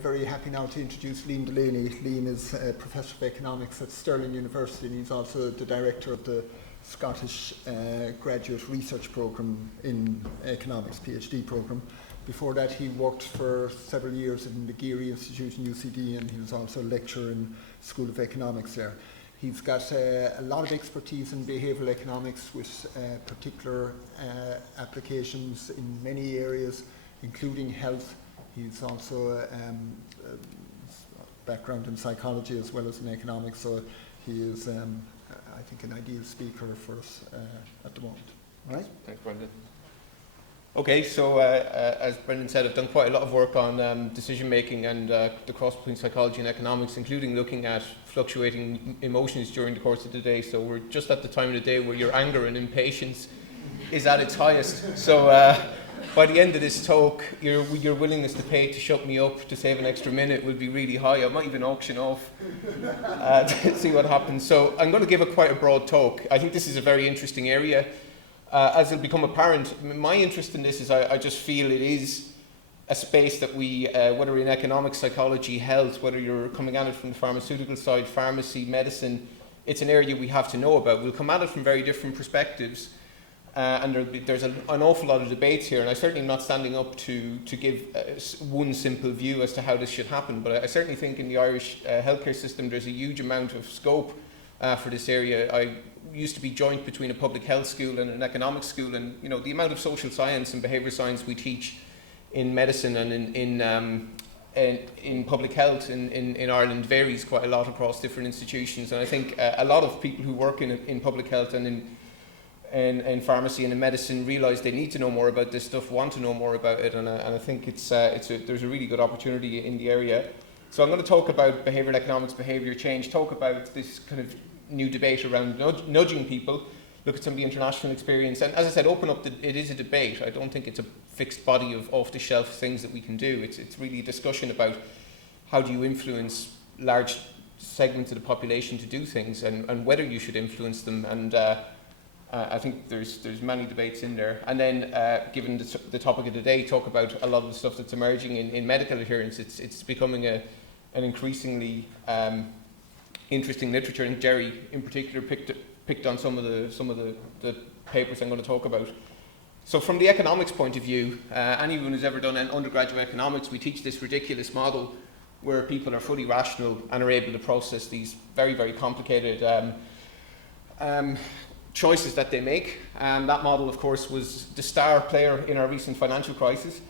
very happy now to introduce Liam Delaney. Liam is a Professor of Economics at Stirling University, and he's also the Director of the Scottish Graduate Research Programme in Economics, PhD programme. Before that, he worked for several years in the Geary Institute in UCD, and he was also a lecturer in School of Economics there. He's got a lot of expertise in behavioural economics with particular applications in many areas, including health. He's also a background in psychology as well as in economics, so he is, I think, an ideal speaker for us at the moment. All right? Thanks, Brendan. Okay, so as Brendan said, I've done quite a lot of work on decision making and the cross between psychology and economics, including looking at fluctuating emotions during the course of the day. So we're just at the time of the day where your anger and impatience is at its highest. So by the end of this talk, your willingness to pay to shut me up to save an extra minute will be really high. I might even auction off to see what happens. So I'm going to give quite a broad talk. I think this is a very interesting area. As it'll become apparent, my interest in this is I just feel it is a space that we, whether in economics, psychology, health, whether you're coming at it from the pharmaceutical side, pharmacy, medicine, it's an area we have to know about. We'll come at it from very different perspectives, and there's an awful lot of debates here, and I certainly am not standing up to give one simple view as to how this should happen, but I certainly think in the Irish healthcare system there's a huge amount of scope for this area. I used to be joint between a public health school and an economics school, and you know the amount of social science and behaviour science we teach in medicine and in public health in Ireland varies quite a lot across different institutions, and I think a lot of people who work in public health and in pharmacy and in medicine realise they need to know more about this stuff, want to know more about it, and I think there's a really good opportunity in the area. So I'm going to talk about behavioural economics, behaviour change, talk about this kind of new debate around nudging people, look at some of the international experience, and as I said, open up it is a debate. I don't think it's a fixed body of off-the-shelf things that we can do. It's really a discussion about how do you influence large segments of the population to do things, and whether you should influence them, and I think there's many debates in there. And then, given the topic of the day, talk about a lot of the stuff that's emerging in medical adherence. It's becoming an increasingly interesting literature, and Jerry in particular picked on some of the papers I'm going to talk about. So from the economics point of view, anyone who's ever done an undergraduate economics, we teach this ridiculous model where people are fully rational and are able to process these very, very complicated choices that they make. That model, of course, was the star player in our recent financial crisis.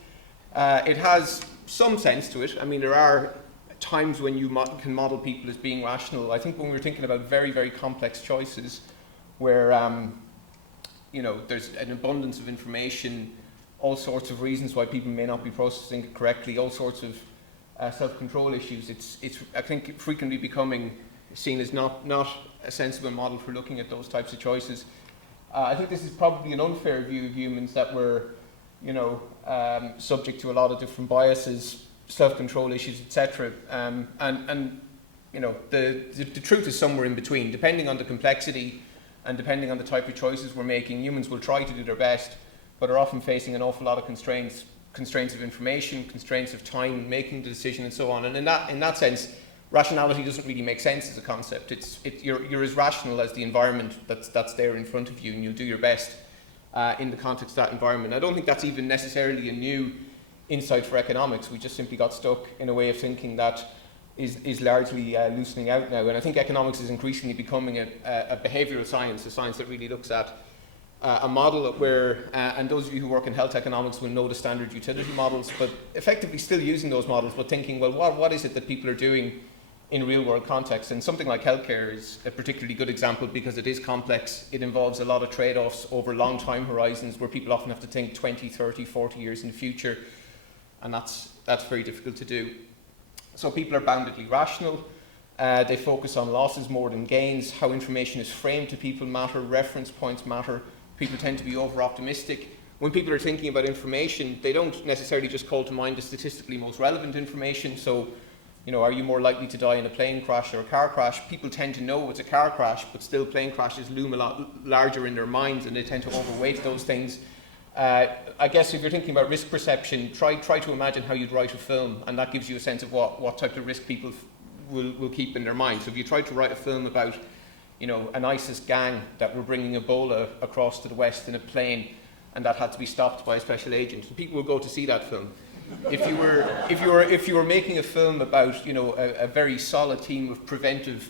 It has some sense to it. I mean, there are times when you can model people as being rational. I think when we're thinking about very, very complex choices where you know, there's an abundance of information, all sorts of reasons why people may not be processing it correctly, all sorts of self-control issues, it's I think frequently becoming seen as not a sensible model for looking at those types of choices. I think this is probably an unfair view of humans, that we're, you know, subject to a lot of different biases, self-control issues, etc. And you know, the truth is somewhere in between. Depending on the complexity and depending on the type of choices we're making, humans will try to do their best, but are often facing an awful lot of constraints of information, constraints of time, making the decision, and so on. And in that sense, rationality doesn't really make sense as a concept. You're as rational as the environment that's there in front of you, and you'll do your best in the context of that environment. I don't think that's even necessarily a new insight for economics. We just simply got stuck in a way of thinking that is largely loosening out now. And I think economics is increasingly becoming a behavioural science, a science that really looks at a model where, and those of you who work in health economics will know the standard utility models, but effectively still using those models, but thinking, well, what is it that people are doing in real world context? And something like healthcare is a particularly good example because it is complex. It involves a lot of trade-offs over long time horizons where people often have to think 20, 30, 40 years in the future, and that's very difficult to do. So people are boundedly rational. They focus on losses more than gains. How information is framed to people matter. Reference points matter. People tend to be over-optimistic. When people are thinking about information, they don't necessarily just call to mind the statistically most relevant information. So, you know, are you more likely to die in a plane crash or a car crash? People tend to know it's a car crash, but still plane crashes loom a lot larger in their minds, and they tend to overweight those things. I guess if you're thinking about risk perception, try to imagine how you'd write a film, and that gives you a sense of what type of risk people will keep in their mind. So if you try to write a film about, you know, an ISIS gang that were bringing Ebola across to the West in a plane, and that had to be stopped by a special agent, people will go to see that film. If you were making a film about, you know, a very solid team of preventive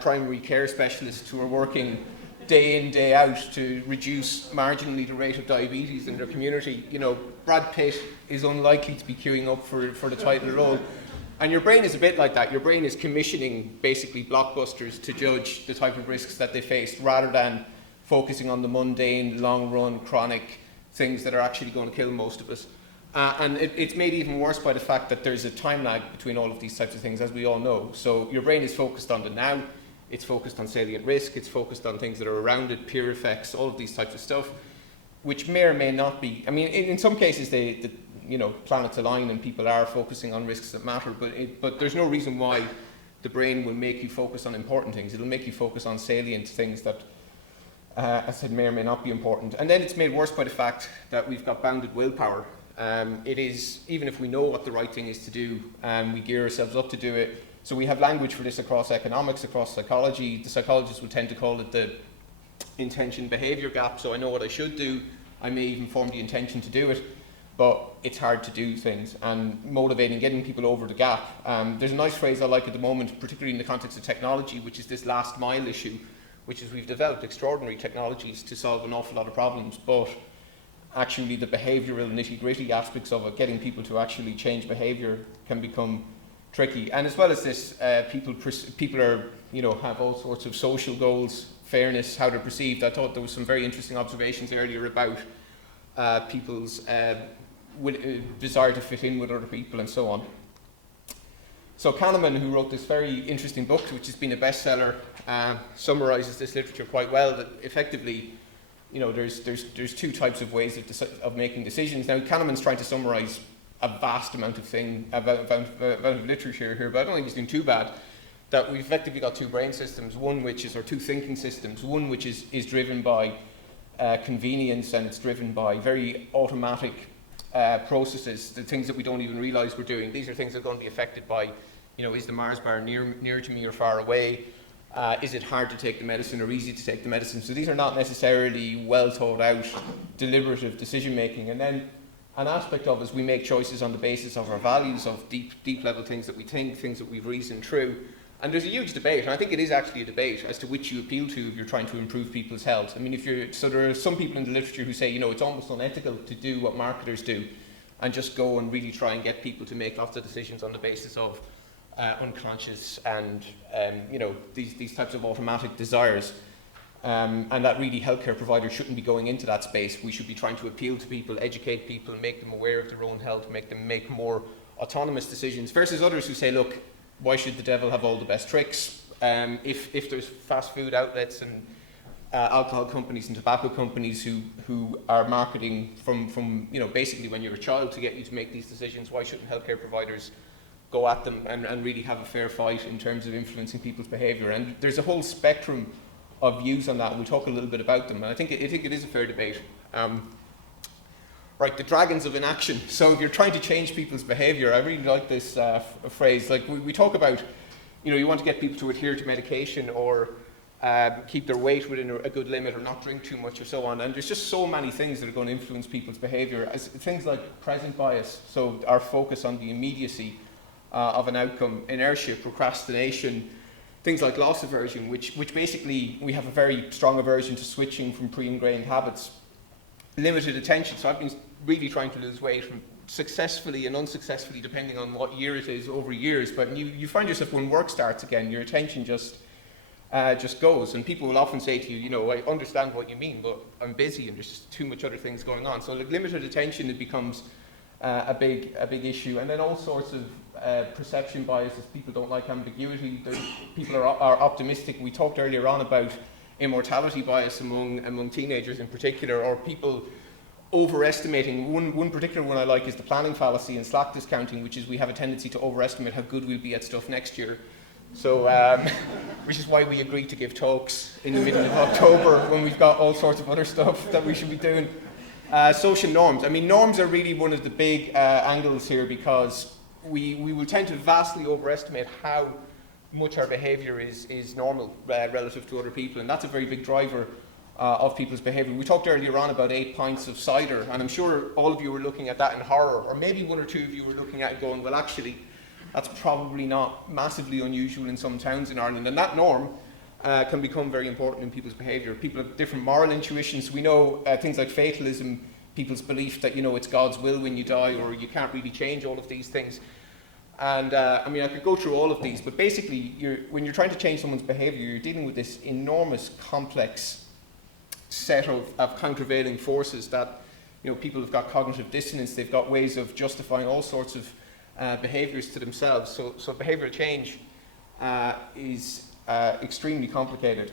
primary care specialists who are working day in, day out to reduce marginally the rate of diabetes in their community, you know, Brad Pitt is unlikely to be queuing up for the title role. And your brain is a bit like that. Your brain is commissioning basically blockbusters to judge the type of risks that they face, rather than focusing on the mundane, long-run, chronic things that are actually going to kill most of us. And it's made even worse by the fact that there's a time lag between all of these types of things, as we all know. So your brain is focused on the now, it's focused on salient risk, it's focused on things that are around it, peer effects, all of these types of stuff, which may or may not be. I mean, in some cases, the you know, planets align and people are focusing on risks that matter, but there's no reason why the brain will make you focus on important things. It'll make you focus on salient things that, as I said, may or may not be important. And then it's made worse by the fact that we've got bounded willpower. It is, even if we know what the right thing is to do, we gear ourselves up to do it. So we have language for this across economics, across psychology. The psychologists will tend to call it the intention-behavior gap. So I know what I should do. I may even form the intention to do it, but it's hard to do things. And motivating, getting people over the gap. There's a nice phrase I like at the moment, particularly in the context of technology, which is this last mile issue, which is we've developed extraordinary technologies to solve an awful lot of problems, but actually the behavioural nitty-gritty aspects of it, getting people to actually change behaviour, can become tricky. And as well as this, people are, you know, have all sorts of social goals, fairness, how they're perceived. I thought there was some very interesting observations earlier about people's desire to fit in with other people and so on. So Kahneman, who wrote this very interesting book, which has been a bestseller, summarises this literature quite well. That effectively, you know, there's two types of ways of making decisions. Now Kahneman's trying to summarise a vast amount of literature here, but I don't think he's doing too bad. That we've effectively got two brain systems, or two thinking systems. One which is driven by convenience, and it's driven by very automatic processes, the things that we don't even realise we're doing. These are things that are going to be affected by, you know, is the Mars bar near to me or far away? Is it hard to take the medicine or easy to take the medicine? So these are not necessarily well thought out, deliberative decision making. And then an aspect of us, we make choices on the basis of our values, of deep level things that we think, things that we've reasoned through. And there's a huge debate, and I think it is actually a debate as to which you appeal to if you're trying to improve people's health. I mean, so there are some people in the literature who say, you know, it's almost unethical to do what marketers do and just go and really try and get people to make lots of decisions on the basis of unconscious and, you know, these types of automatic desires. And that really healthcare providers shouldn't be going into that space. We should be trying to appeal to people, educate people, make them aware of their own health, make them make more autonomous decisions, versus others who say, look, why should the devil have all the best tricks? If there's fast food outlets and alcohol companies and tobacco companies who are marketing from you know, basically when you're a child to get you to make these decisions, why shouldn't healthcare providers go at them and really have a fair fight in terms of influencing people's behaviour? And there's a whole spectrum of views on that, and we'll talk a little bit about them. And I think it is a fair debate. Right, the dragons of inaction. So if you're trying to change people's behaviour, I really like this phrase. Like we talk about, you know, you want to get people to adhere to medication or keep their weight within a good limit or not drink too much or so on. And there's just so many things that are going to influence people's behaviour. Things like present bias, so our focus on the immediacy of an outcome, inertia, procrastination, things like loss aversion, which basically we have a very strong aversion to switching from pre-ingrained habits. Limited attention, so I've been really trying to lose weight from successfully and unsuccessfully, depending on what year it is, over years. But you find yourself, when work starts again, your attention just goes. And people will often say to you, you know, I understand what you mean, but I'm busy and there's just too much other things going on. So like limited attention, it becomes a big issue. And then all sorts of perception biases. People don't like ambiguity. People are optimistic. We talked earlier on about immortality bias among teenagers in particular, or people overestimating. One particular one I like is the planning fallacy and slack discounting, which is we have a tendency to overestimate how good we'll be at stuff next year. So, which is why we agreed to give talks in the middle of October when we've got all sorts of other stuff that we should be doing. Social norms. I mean, norms are really one of the big angles here, because we will tend to vastly overestimate how much our behaviour is normal relative to other people, and that's a very big driver of people's behaviour. We talked earlier on about 8 pints of cider, and I'm sure all of you were looking at that in horror, or maybe one or two of you were looking at it going, well, actually, that's probably not massively unusual in some towns in Ireland, and that norm can become very important in people's behaviour. People have different moral intuitions. We know things like fatalism, people's belief that, it's God's will when you die, or you can't really change all of these things. And I mean, I could go through all of these, but basically, when you're trying to change someone's behaviour, you're dealing with this enormous, complex set of countervailing forces that, people have got cognitive dissonance, they've got ways of justifying all sorts of behaviours to themselves. So behavioural change is extremely complicated,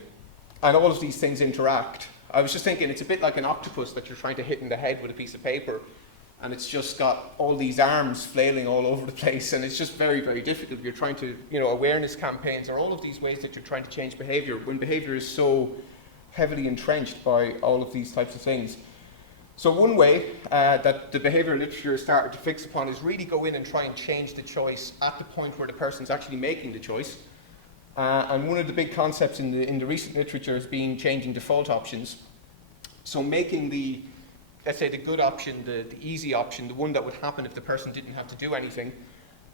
and all of these things interact. I was just thinking, it's a bit like an octopus that you're trying to hit in the head with a piece of paper, and it's just got all these arms flailing all over the place, and it's just very, very difficult. You're trying to, awareness campaigns, or all of these ways that you're trying to change behaviour, when behaviour is so heavily entrenched by all of these types of things. So one way that the behavioural literature has started to fix upon is really go in and try and change the choice at the point where the person's actually making the choice. And one of the big concepts in the recent literature has been changing default options. So making the, let's say, the good option, the easy option, the one that would happen if the person didn't have to do anything.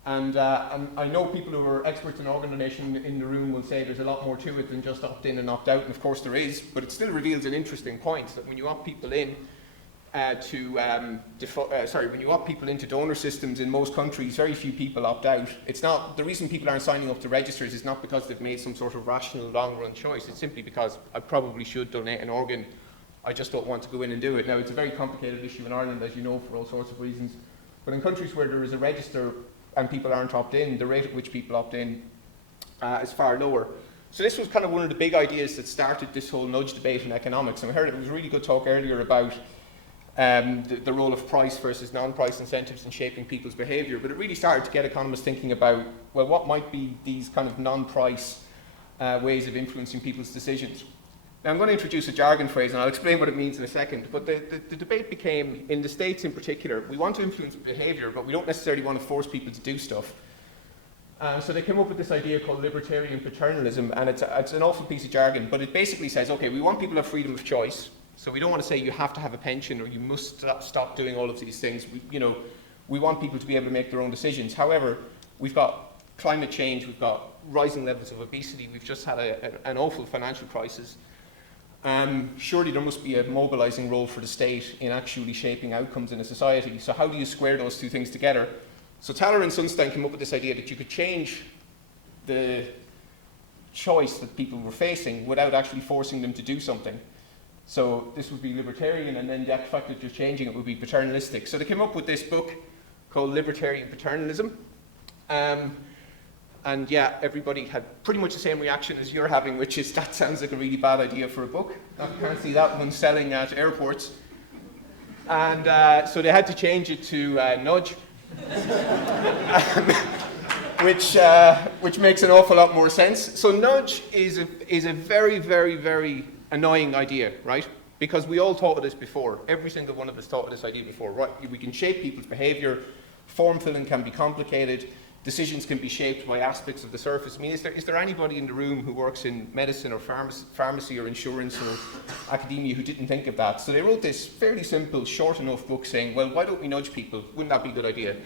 And I know people who are experts in organ donation in the room will say there's a lot more to it than just opt in and opt out, and of course there is, but it still reveals an interesting point, that when you opt people in when you opt people into donor systems in most countries, very few people opt out. It's not, the reason people aren't signing up to registers is not because they've made some sort of rational long-run choice. It's simply because I probably should donate an organ, I just don't want to go in and do it. Now, it's a very complicated issue in Ireland, as you know, for all sorts of reasons, but in countries where there is a register and people aren't opt in, the rate at which people opt in is far lower. So this was kind of one of the big ideas that started this whole nudge debate in economics. And we heard it was a really good talk earlier about the role of price versus non-price incentives in shaping people's behaviour, but it really started to get economists thinking about, well, what might be these kind of non-price ways of influencing people's decisions. Now, I'm going to introduce a jargon phrase, and I'll explain what it means in a second, but the debate became, in the States in particular, we want to influence behaviour, but we don't necessarily want to force people to do stuff. So they came up with this idea called Libertarian Paternalism, and it's an awful piece of jargon, but it basically says, okay, we want people to have freedom of choice, so we don't want to say you have to have a pension or you must stop doing all of these things. We want people to be able to make their own decisions. However, we've got climate change, we've got rising levels of obesity, we've just had an awful financial crisis. Surely there must be a mobilising role for the state in actually shaping outcomes in a society. So how do you square those two things together? So Thaler and Sunstein came up with this idea that you could change the choice that people were facing without actually forcing them to do something. So this would be libertarian, and then the fact that you're changing it would be paternalistic. So they came up with this book called Libertarian Paternalism. And yeah, everybody had pretty much the same reaction as you're having, which is, that sounds like a really bad idea for a book. I can't see that one selling at airports. And so they had to change it to nudge, which makes an awful lot more sense. So nudge is a very, very, very annoying idea, right? Because we all thought of this before. Every single one of us thought of this idea before, right? We can shape people's behaviour. Form filling can be complicated. Decisions can be shaped by aspects of the surface. I mean, is there anybody in the room who works in medicine or pharmacy or insurance or academia who didn't think of that? So they wrote this fairly simple, short enough book saying, well, why don't we nudge people? Wouldn't that be a good idea?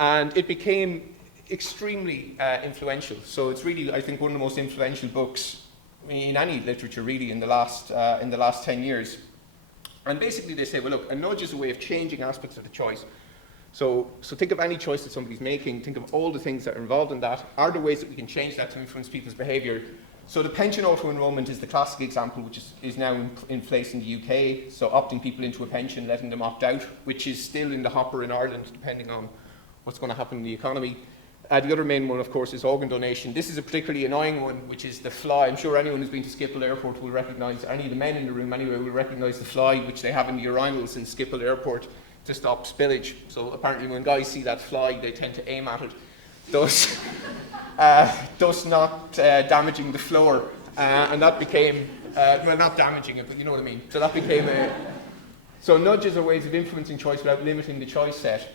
And it became extremely influential. So it's really, I think, one of the most influential books in any literature, really, in the last 10 years. And basically they say, well, look, a nudge is a way of changing aspects of the choice. So think of any choice that somebody's making, think of all the things that are involved in that. Are there ways that we can change that to influence people's behaviour? So the pension auto-enrolment is the classic example, which is now in place in the UK. So opting people into a pension, letting them opt out, which is still in the hopper in Ireland, depending on what's going to happen in the economy. The other main one, of course, is organ donation. This is a particularly annoying one, which is the fly. I'm sure anyone who's been to Schiphol Airport will recognise, any of the men in the room anyway, will recognise the fly which they have in the urinals in Schiphol Airport to stop spillage. So apparently when guys see that fly, they tend to aim at it, thus not damaging the floor. And that became, well, not damaging it, but you know what I mean. So that became So nudges are ways of influencing choice without limiting the choice set.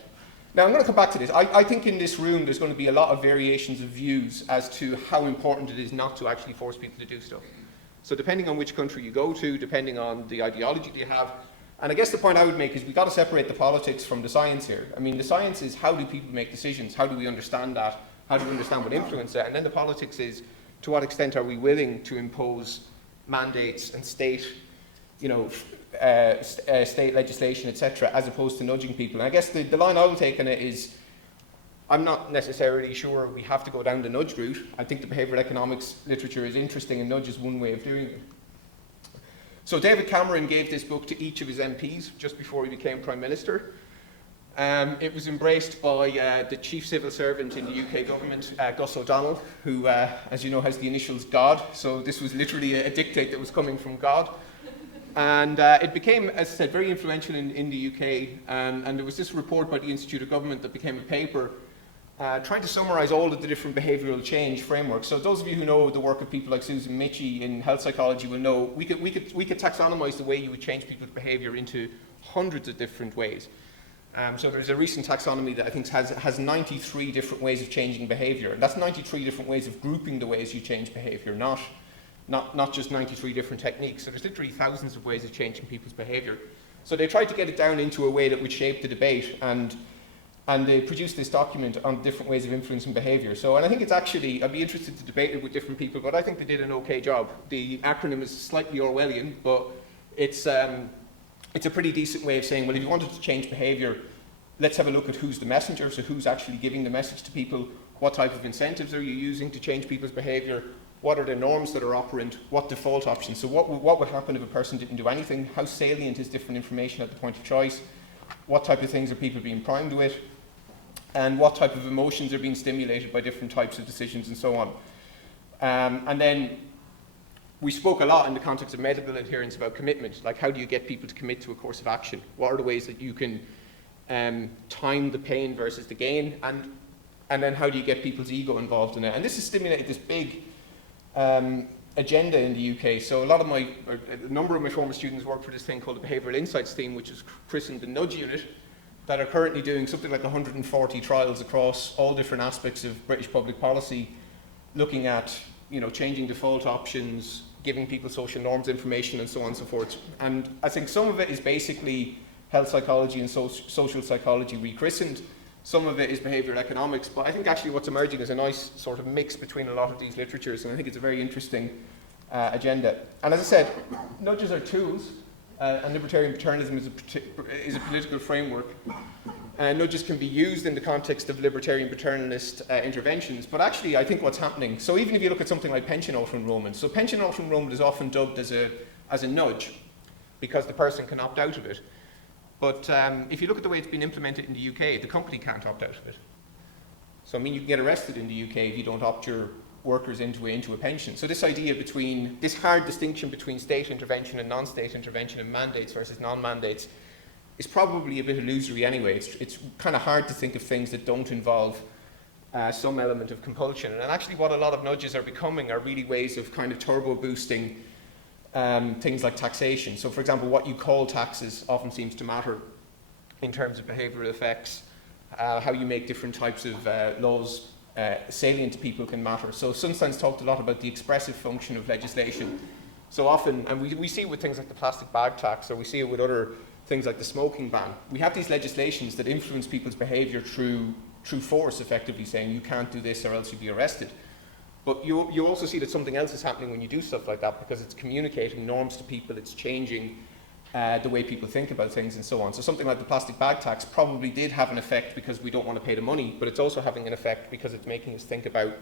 Now I'm going to come back to this. I think in this room there's going to be a lot of variations of views as to how important it is not to actually force people to do stuff. So depending on which country you go to, depending on the ideology that you have, and I guess the point I would make is we've got to separate the politics from the science here. I mean, the science is how do people make decisions, how do we understand that, how do we understand what influence that, and then the politics is to what extent are we willing to impose mandates and state, state legislation, etc., as opposed to nudging people. And I guess the line I will take on it is, I'm not necessarily sure we have to go down the nudge route. I think the behavioural economics literature is interesting, and nudge is one way of doing it. So David Cameron gave this book to each of his MPs just before he became Prime Minister. It was embraced by the chief civil servant in the UK government, Gus O'Donnell, who, as you know, has the initials God. So this was literally a dictate that was coming from God. And it became, as I said, very influential in the UK. And there was this report by the Institute of Government that became a paper trying to summarise all of the different behavioural change frameworks. So those of you who know the work of people like Susan Michie in health psychology will know we could taxonomise the way you would change people's behaviour into hundreds of different ways. So there's a recent taxonomy that I think has 93 different ways of changing behaviour. That's 93 different ways of grouping the ways you change behaviour, not just 93 different techniques. So there's literally thousands of ways of changing people's behaviour. So they tried to get it down into a way that would shape the debate, and they produced this document on different ways of influencing behaviour. So, and I think it's actually, I'd be interested to debate it with different people, but I think they did an okay job. The acronym is slightly Orwellian, but it's a pretty decent way of saying, well, if you wanted to change behaviour, let's have a look at who's the messenger, so who's actually giving the message to people, what type of incentives are you using to change people's behaviour, what are the norms that are operant, what default options, so what would happen if a person didn't do anything, how salient is different information at the point of choice, what type of things are people being primed with, and what type of emotions are being stimulated by different types of decisions and so on. And then we spoke a lot in the context of medical adherence about commitment, like how do you get people to commit to a course of action? What are the ways that you can time the pain versus the gain? And then how do you get people's ego involved in it? And this has stimulated this big agenda in the UK. So a number of my former students work for this thing called the Behavioural Insights team, which is christened the Nudge Unit, that are currently doing something like 140 trials across all different aspects of British public policy, looking at changing default options, giving people social norms information, and so on and so forth. And I think some of it is basically health psychology and social psychology rechristened. Some of it is behavioural economics, but I think actually what's emerging is a nice sort of mix between a lot of these literatures, and I think it's a very interesting agenda. And as I said, nudges are tools, and Libertarian Paternalism is a political framework. Nudges can be used in the context of Libertarian Paternalist interventions, but actually I think what's happening, so even if you look at something like pension auto-enrolment, so pension auto-enrolment is often dubbed as a nudge, because the person can opt out of it. But if you look at the way it's been implemented in the UK, the company can't opt out of it. So I mean, you can get arrested in the UK if you don't opt your workers into a pension. So this idea between, this hard distinction between state intervention and non-state intervention and mandates versus non-mandates is probably a bit illusory anyway. It's kind of hard to think of things that don't involve some element of compulsion. And actually what a lot of nudges are becoming are really ways of kind of turbo boosting things like taxation. So for example, what you call taxes often seems to matter in terms of behavioural effects. How you make different types of laws salient to people can matter. So Sunstein's talked a lot about the expressive function of legislation. So often, and we see it with things like the plastic bag tax, or we see it with other things like the smoking ban. We have these legislations that influence people's behaviour through force, effectively saying you can't do this or else you'll be arrested. But you also see that something else is happening when you do stuff like that, because it's communicating norms to people, it's changing the way people think about things and so on. So something like the plastic bag tax probably did have an effect because we don't want to pay the money, but it's also having an effect because it's making us think about,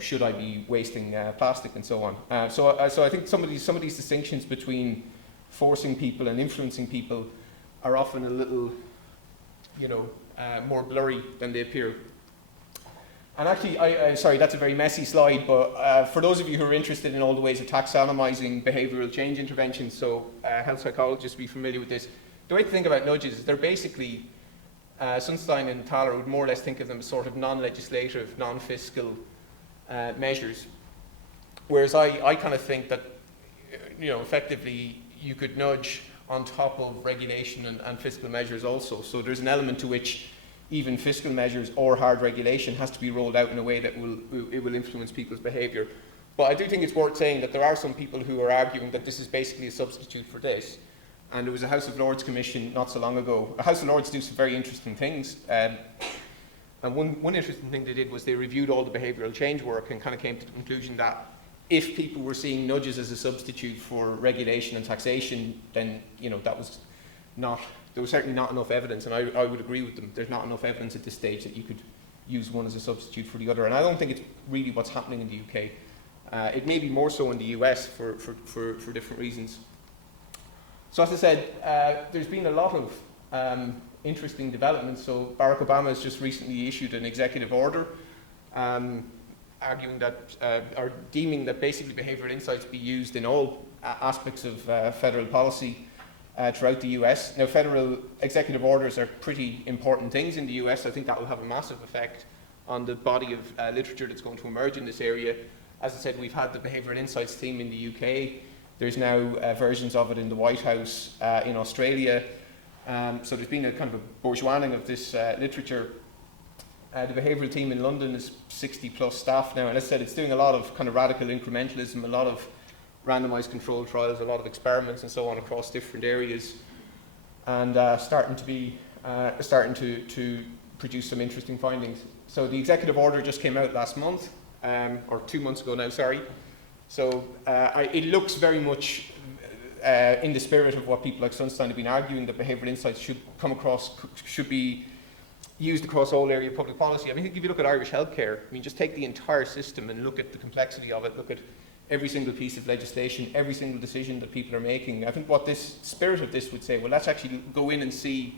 should I be wasting plastic and so on. So I think some of these distinctions between forcing people and influencing people are often a little, more blurry than they appear. And actually, sorry, that's a very messy slide, but for those of you who are interested in all the ways of taxonomizing behavioural change interventions, so health psychologists will be familiar with this, the way to think about nudges is they're basically, Sunstein and Thaler would more or less think of them as sort of non-legislative, non-fiscal measures. Whereas I kind of think that, effectively you could nudge on top of regulation and fiscal measures also. So there's an element to which even fiscal measures or hard regulation has to be rolled out in a way that will influence people's behaviour. But I do think it's worth saying that there are some people who are arguing that this is basically a substitute for this. And there was a House of Lords commission not so long ago. The House of Lords do some very interesting things. And one interesting thing they did was they reviewed all the behavioural change work and kind of came to the conclusion that if people were seeing nudges as a substitute for regulation and taxation, then that was not, there was certainly not enough evidence, and I would agree with them. There's not enough evidence at this stage that you could use one as a substitute for the other, and I don't think it's really what's happening in the UK. It may be more so in the US for different reasons. So as I said, there's been a lot of interesting developments. So Barack Obama has just recently issued an executive order arguing that, or deeming that basically behavioural insights be used in all aspects of federal policy throughout the US. Now, federal executive orders are pretty important things in the US. I think that will have a massive effect on the body of literature that's going to emerge in this area. As I said, we've had the behavioural insights theme in the UK. There's now versions of it in the White House in Australia. So there's been a kind of a bourgeoising of this literature. The behavioural team in London is 60 plus staff now, and as I said, it's doing a lot of kind of radical incrementalism, a lot of randomised controlled trials, a lot of experiments and so on across different areas, and starting to produce some interesting findings. So the executive order just came out last month, or 2 months ago now, sorry. So it looks very much in the spirit of what people like Sunstein have been arguing, that behavioural insights should be used across all area of public policy. I mean, if you look at Irish healthcare, I mean, just take the entire system and look at the complexity of it, look at every single piece of legislation, every single decision that people are making. I think what this spirit of this would say, well, let's actually go in and see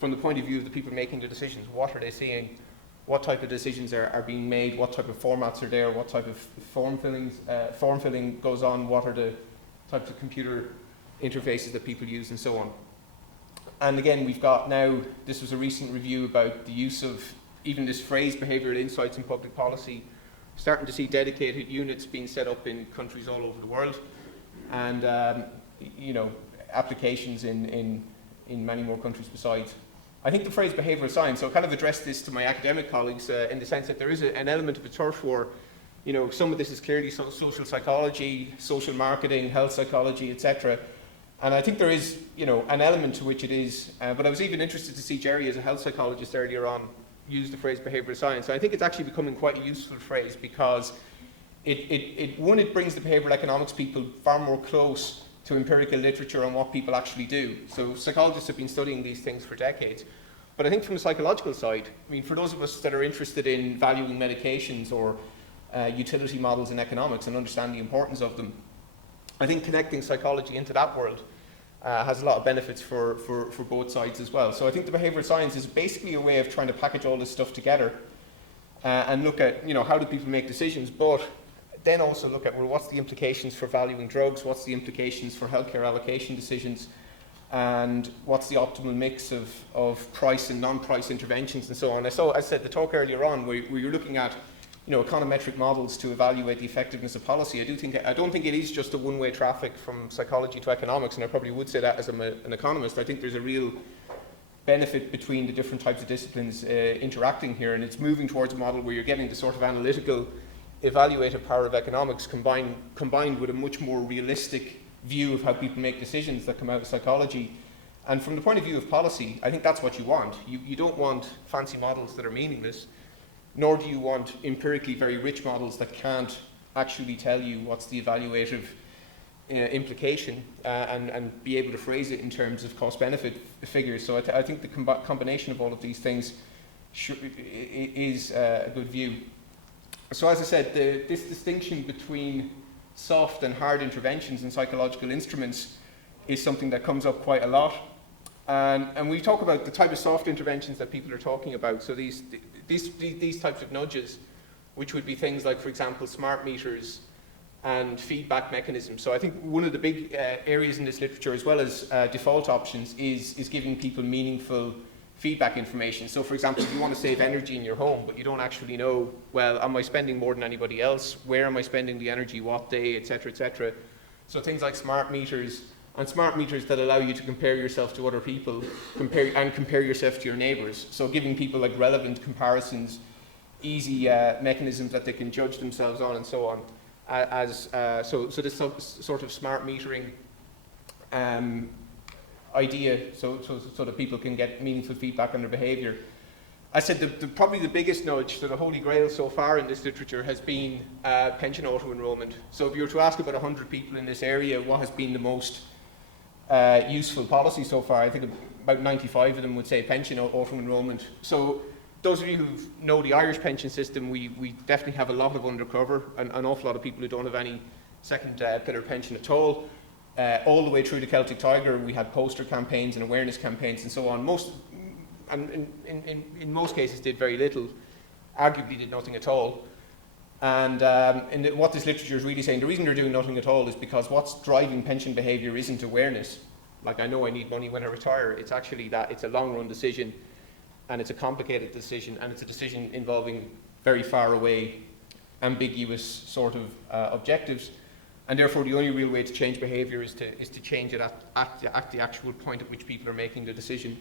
from the point of view of the people making the decisions, what are they seeing, what type of decisions are being made, what type of formats are there, what type of form filling goes on, what are the types of computer interfaces that people use, and so on. And again, we've got now, this was a recent review about the use of even this phrase, behavioural insights in public policy, starting to see dedicated units being set up in countries all over the world, and applications in many more countries besides. I think the phrase behavioural science, so I kind of addressed this to my academic colleagues in the sense that there is an element of a turf war. Some of this is clearly social psychology, social marketing, health psychology, etc. And I think there is, an element to which it is, but I was even interested to see Jerry, as a health psychologist earlier on, use the phrase behavioural science. I think it's actually becoming quite a useful phrase because it brings the behavioural economics people far more close to empirical literature on what people actually do. So psychologists have been studying these things for decades. But I think from the psychological side, I mean, for those of us that are interested in valuing medications or utility models in economics and understand the importance of them, I think connecting psychology into that world has a lot of benefits for both sides as well. So I think the behavioural science is basically a way of trying to package all this stuff together and look at, how do people make decisions, but then also look at, well, what's the implications for valuing drugs, what's the implications for healthcare allocation decisions, and what's the optimal mix of price and non-price interventions and so on. So I said the talk earlier on where you're looking at econometric models to evaluate the effectiveness of policy. I don't think it is just a one-way traffic from psychology to economics, and I probably would say that as an economist. I think there's a real benefit between the different types of disciplines interacting here, and it's moving towards a model where you're getting the sort of analytical, evaluative power of economics combined with a much more realistic view of how people make decisions that come out of psychology. And from the point of view of policy, I think that's what you want. You don't want fancy models that are meaningless, nor do you want empirically very rich models that can't actually tell you what's the evaluative implication and be able to phrase it in terms of cost-benefit figures. So I think the combination of all of these things is a good view. So as I said, this distinction between soft and hard interventions in psychological instruments is something that comes up quite a lot. And we talk about the type of soft interventions that people are talking about. So these types of nudges, which would be things like, for example, smart meters and feedback mechanisms. So I think one of the big areas in this literature, as well as default options, is giving people meaningful feedback information. So for example, if you want to save energy in your home, but you don't actually know, well, am I spending more than anybody else? Where am I spending the energy? What day? Et cetera, et cetera. So things like smart meters and smart meters that allow you to compare yourself to other people, compare yourself to your neighbours. So giving people like relevant comparisons, easy mechanisms that they can judge themselves on, and so on. So this sort of smart metering idea, so that people can get meaningful feedback on their behaviour. I said probably the biggest nudge, so the holy grail so far in this literature has been pension auto-enrolment. So if you were to ask about 100 people in this area what has been the most useful policy so far, I think about 95 of them would say pension auto-enrolment. So those of you who know the Irish pension system, we definitely have a lot of undercover, and an awful lot of people who don't have any second pillar pension at all. All the way through the Celtic Tiger, we had poster campaigns and awareness campaigns and so on. In most cases did very little, arguably did nothing at all. And what this literature is really saying, the reason they're doing nothing at all is because what's driving pension behaviour isn't awareness. Like, I know I need money when I retire. It's actually that it's a long-run decision, and it's a complicated decision, and it's a decision involving very far away, ambiguous sort of objectives. And therefore, the only real way to change behaviour is to change it at the actual point at which people are making the decision.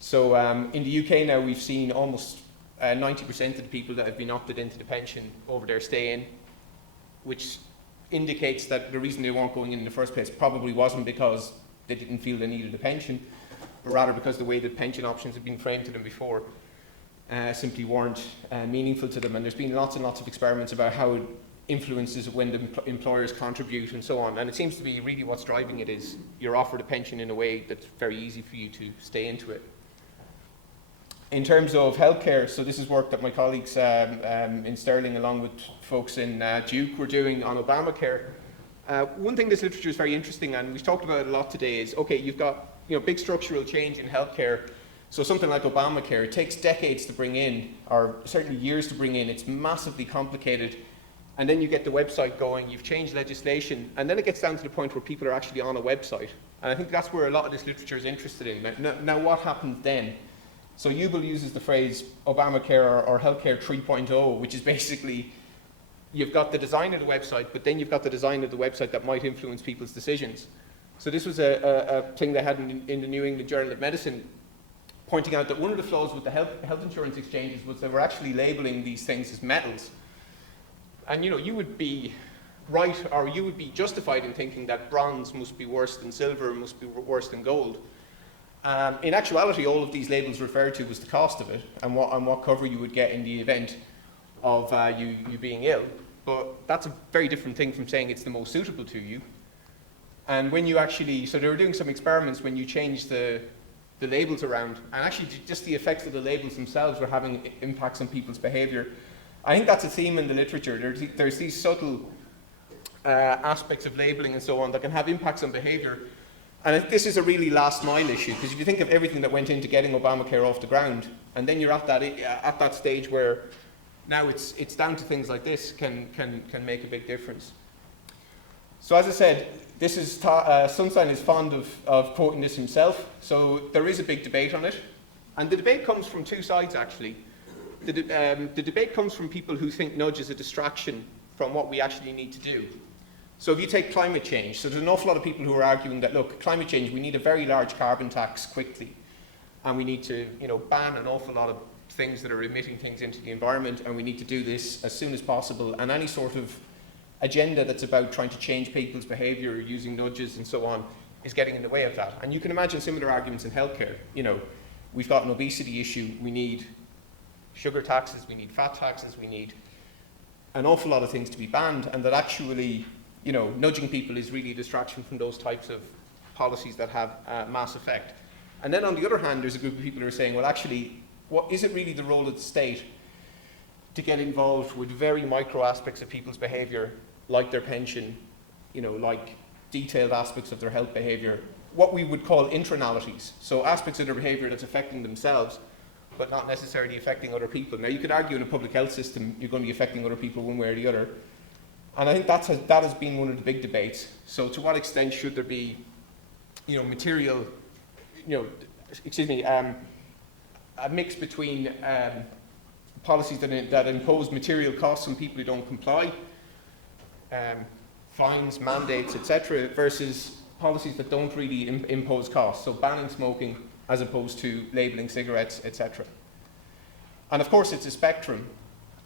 So in the UK now, we've seen almost 90% of the people that have been opted into the pension over their stay-in, which indicates that the reason they weren't going in the first place probably wasn't because they didn't feel they needed a pension, but rather because the way that pension options had been framed to them before simply weren't meaningful to them. And there's been lots and lots of experiments about how it influences when the employers contribute and so on. And it seems to be really what's driving it is you're offered a pension in a way that's very easy for you to stay into it. In terms of healthcare, so this is work that my colleagues in Stirling, along with folks in Duke, were doing on Obamacare. One thing this literature is very interesting, and we've talked about it a lot today, is okay, you've got big structural change in healthcare. So something like Obamacare, it takes decades to bring in, or certainly years to bring in. It's massively complicated, and then you get the website going. You've changed legislation, and then it gets down to the point where people are actually on a website. And I think that's where a lot of this literature is interested in. Now what happens then? So Ubel uses the phrase Obamacare or Healthcare 3.0, which is basically you've got the design of the website, but then you've got the design of the website that might influence people's decisions. So this was a thing they had in the New England Journal of Medicine, pointing out that one of the flaws with the health insurance exchanges was they were actually labeling these things as metals. And you would be right, or you would be justified in thinking that bronze must be worse than silver, must be worse than gold. In actuality, all of these labels referred to was the cost of it and what cover you would get in the event of you being ill. But that's a very different thing from saying it's the most suitable to you. And when you actually, so they were doing some experiments when you change the labels around, and actually just the effects of the labels themselves were having impacts on people's behaviour. I think that's a theme in the literature. There's these subtle aspects of labelling and so on that can have impacts on behaviour. And this is a really last mile issue, because if you think of everything that went into getting Obamacare off the ground, and then you're at that stage where now it's down to things like this can make a big difference. So as I said, this is Sunstein is fond of quoting this himself. So there is a big debate on it, and the debate comes from two sides actually. The debate comes from people who think nudge is a distraction from what we actually need to do. So if you take climate change, so there's an awful lot of people who are arguing that, look, climate change, we need a very large carbon tax quickly, and we need to, ban an awful lot of things that are emitting things into the environment, and we need to do this as soon as possible, and any sort of agenda that's about trying to change people's behaviour using nudges and so on is getting in the way of that. And you can imagine similar arguments in healthcare. We've got an obesity issue, we need sugar taxes, we need fat taxes, we need an awful lot of things to be banned, and that actually nudging people is really a distraction from those types of policies that have mass effect. And then on the other hand, there's a group of people who are saying, well, actually, what is it really the role of the state to get involved with very micro aspects of people's behaviour, like their pension, like detailed aspects of their health behaviour, what we would call intranalities, so aspects of their behaviour that's affecting themselves, but not necessarily affecting other people. Now, you could argue in a public health system, you're going to be affecting other people one way or the other. And I think that has been one of the big debates. So to what extent should there be, material, a mix between policies that impose material costs on people who don't comply, fines, mandates, etc., versus policies that don't really impose costs, so banning smoking as opposed to labelling cigarettes, etc. And of course it's a spectrum.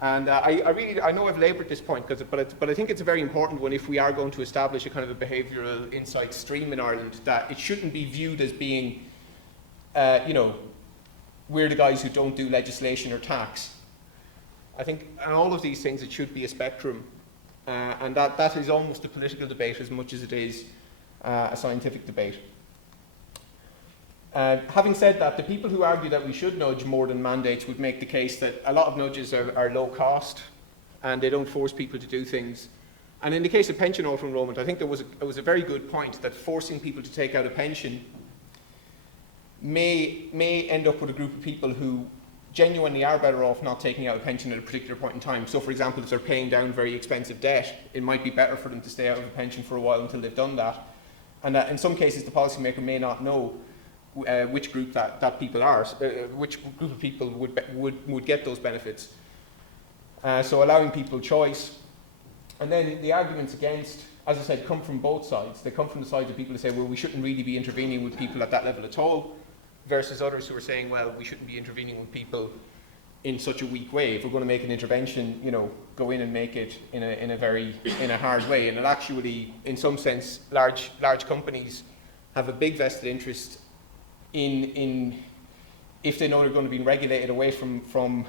And I know I've laboured this point, but I think it's a very important one if we are going to establish a kind of a behavioural insight stream in Ireland, that it shouldn't be viewed as being, you know, we're the guys who don't do legislation or tax. I think on all of these things it should be a spectrum, and that is almost a political debate as much as it is a scientific debate. Having said that, the people who argue that we should nudge more than mandates would make the case that a lot of nudges are low cost and they don't force people to do things. And in the case of pension auto-enrolment, I think it was a very good point that forcing people to take out a pension may end up with a group of people who genuinely are better off not taking out a pension at a particular point in time. So for example, if they're paying down very expensive debt, it might be better for them to stay out of a pension for a while until they've done that. And in some cases, the policymaker may not know which group that people are, which group of people would get those benefits. So allowing people choice. And then the arguments against, as I said, come from both sides. They come from the side of people who say, well, we shouldn't really be intervening with people at that level at all, versus others who are saying, well, we shouldn't be intervening with people in such a weak way. If we're going to make an intervention, you know, go in and make it in a hard way. And it actually, in some sense, large companies have a big vested interest in if they know they're going to be regulated away from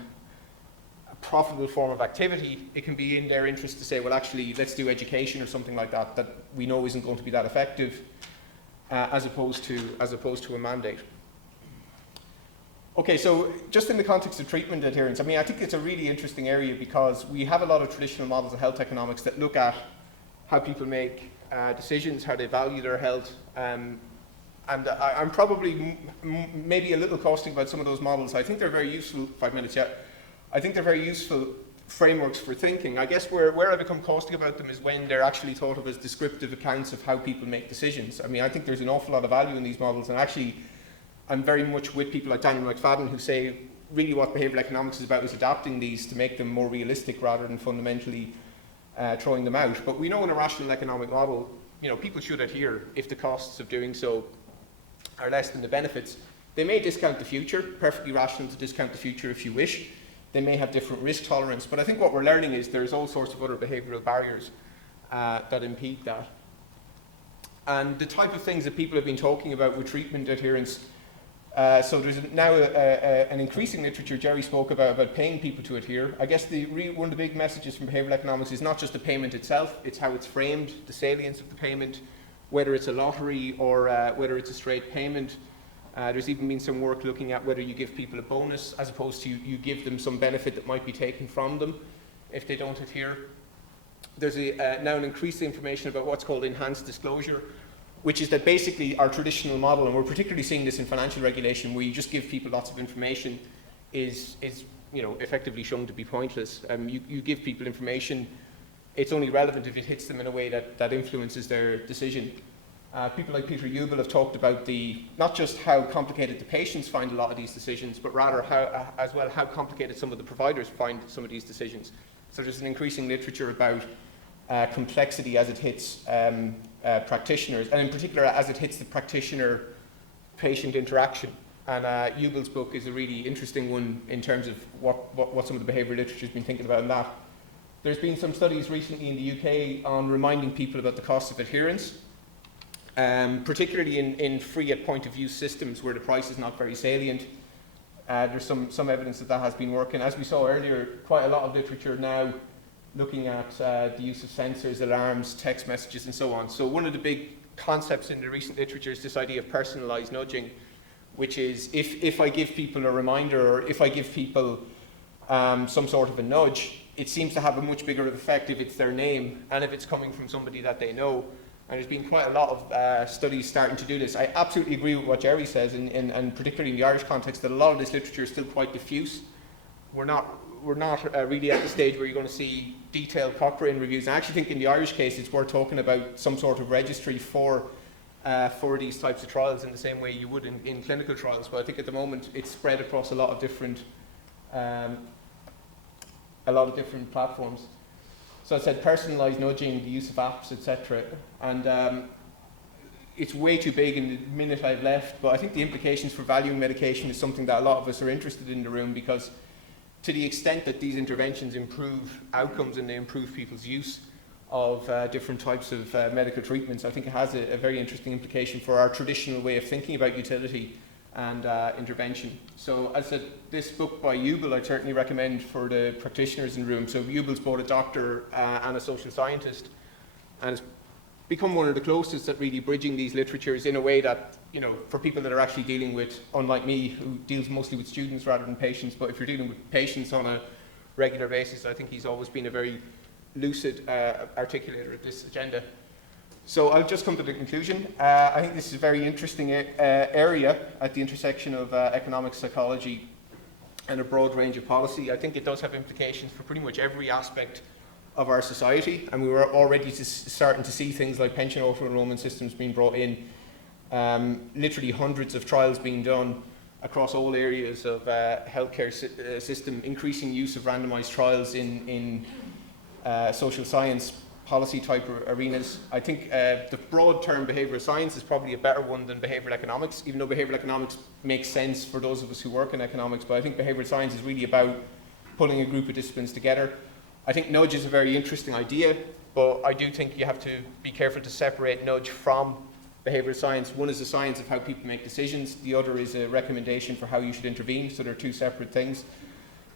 a profitable form of activity, it can be in their interest to say, well, actually, let's do education or something like that that we know isn't going to be that effective, as opposed to a mandate. Okay, so just in the context of treatment adherence, I mean, I think it's a really interesting area because we have a lot of traditional models of health economics that look at how people make decisions, how they value their health, and I'm probably maybe a little caustic about some of those models. I think they're very useful, 5 minutes yet. I think they're very useful frameworks for thinking. I guess where I become caustic about them is when they're actually thought of as descriptive accounts of how people make decisions. I mean, I think there's an awful lot of value in these models, and actually I'm very much with people like Daniel McFadden who say really what behavioural economics is about is adapting these to make them more realistic rather than fundamentally throwing them out. But we know in a rational economic model, you know, people should adhere if the costs of doing so are less than the benefits. They may discount the future, perfectly rational to discount the future if you wish. They may have different risk tolerance, but I think what we're learning is there's all sorts of other behavioural barriers that impede that. And the type of things that people have been talking about with treatment adherence, so there's now an increasing literature Jerry spoke about paying people to adhere. I guess one of the big messages from behavioural economics is not just the payment itself, it's how it's framed, the salience of the payment, whether it's a lottery or whether it's a straight payment. There's even been some work looking at whether you give people a bonus as opposed to you give them some benefit that might be taken from them if they don't adhere. There's now an increased information about what's called enhanced disclosure, which is that basically our traditional model, and we're particularly seeing this in financial regulation, where you just give people lots of information, is you know, effectively shown to be pointless. You give people information, it's only relevant if it hits them in a way that influences their decision. People like Peter Ubel have talked about not just how complicated the patients find a lot of these decisions, but rather how complicated some of the providers find some of these decisions. So there's an increasing literature about complexity as it hits practitioners, and in particular as it hits the practitioner-patient interaction. And Ubel's book is a really interesting one in terms of what some of the behavioural literature has been thinking about in that. There's been some studies recently in the UK on reminding people about the cost of adherence, particularly in free at point of use systems where the price is not very salient. There's some evidence that has been working. As we saw earlier, quite a lot of literature now looking at the use of sensors, alarms, text messages and so on. So one of the big concepts in the recent literature is this idea of personalised nudging, which is if I give people a reminder or if I give people some sort of a nudge, it seems to have a much bigger effect if it's their name and if it's coming from somebody that they know. And there's been quite a lot of studies starting to do this. I absolutely agree with what Jerry says, and particularly in the Irish context, that a lot of this literature is still quite diffuse. We're not really at the stage where you're going to see detailed Cochrane reviews. And I actually think in the Irish case it's worth talking about some sort of registry for these types of trials in the same way you would in clinical trials. But I think at the moment it's spread across a lot of different platforms. So I said personalised nudging, the use of apps, etc. And it's way too big in the minute I've left, but I think the implications for valuing medication is something that a lot of us are interested in the room, because to the extent that these interventions improve outcomes and they improve people's use of different types of medical treatments, I think it has a very interesting implication for our traditional way of thinking about utility and intervention. So as I said, this book by Ubel I certainly recommend for the practitioners in the room. So Ubel's both a doctor and a social scientist, and it's become one of the closest at really bridging these literatures in a way that, you know, for people that are actually dealing with, unlike me, who deals mostly with students rather than patients, but if you're dealing with patients on a regular basis, I think he's always been a very lucid articulator of this agenda. So I'll just come to the conclusion. I think this is a very interesting area at the intersection of economic psychology and a broad range of policy. I think it does have implications for pretty much every aspect of our society, and we were already starting to see things like pension auto-enrolment systems being brought in, literally hundreds of trials being done across all areas of healthcare system, increasing use of randomized trials in social science policy type arenas. I think the broad term behavioural science is probably a better one than behavioural economics, even though behavioural economics makes sense for those of us who work in economics, but I think behavioural science is really about pulling a group of disciplines together. I think nudge is a very interesting idea, but I do think you have to be careful to separate nudge from behavioural science. One is the science of how people make decisions, the other is a recommendation for how you should intervene, so they're two separate things.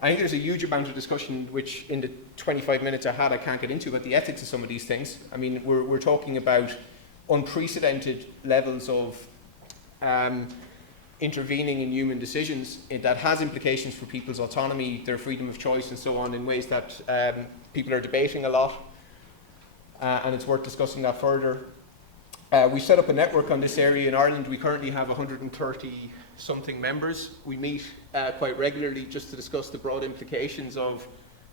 I think there's a huge amount of discussion, which in the 25 minutes I had I can't get into, about the ethics of some of these things. I mean, we're talking about unprecedented levels of intervening in human decisions that has implications for people's autonomy, their freedom of choice and so on, in ways that people are debating a lot, and it's worth discussing that further. We set up a network on this area in Ireland. We currently have 130 something members. We meet quite regularly just to discuss the broad implications of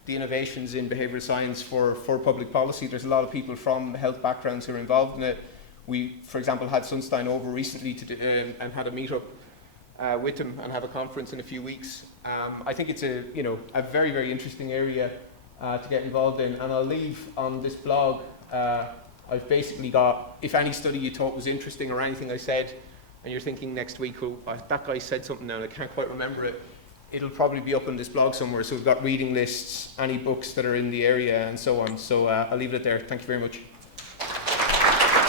the innovations in behavioural science for public policy. There's a lot of people from health backgrounds who are involved in it. We, for example, had Sunstein over recently and had a meet-up with him and have a conference in a few weeks. I think it's a very, very interesting area to get involved in, and I'll leave on this blog. I've basically got, if any study you thought was interesting or anything I said, and you're thinking next week, that guy said something now and I can't quite remember it, it'll probably be up on this blog somewhere. So we've got reading lists, any books that are in the area and so on. So I'll leave it there. Thank you very much.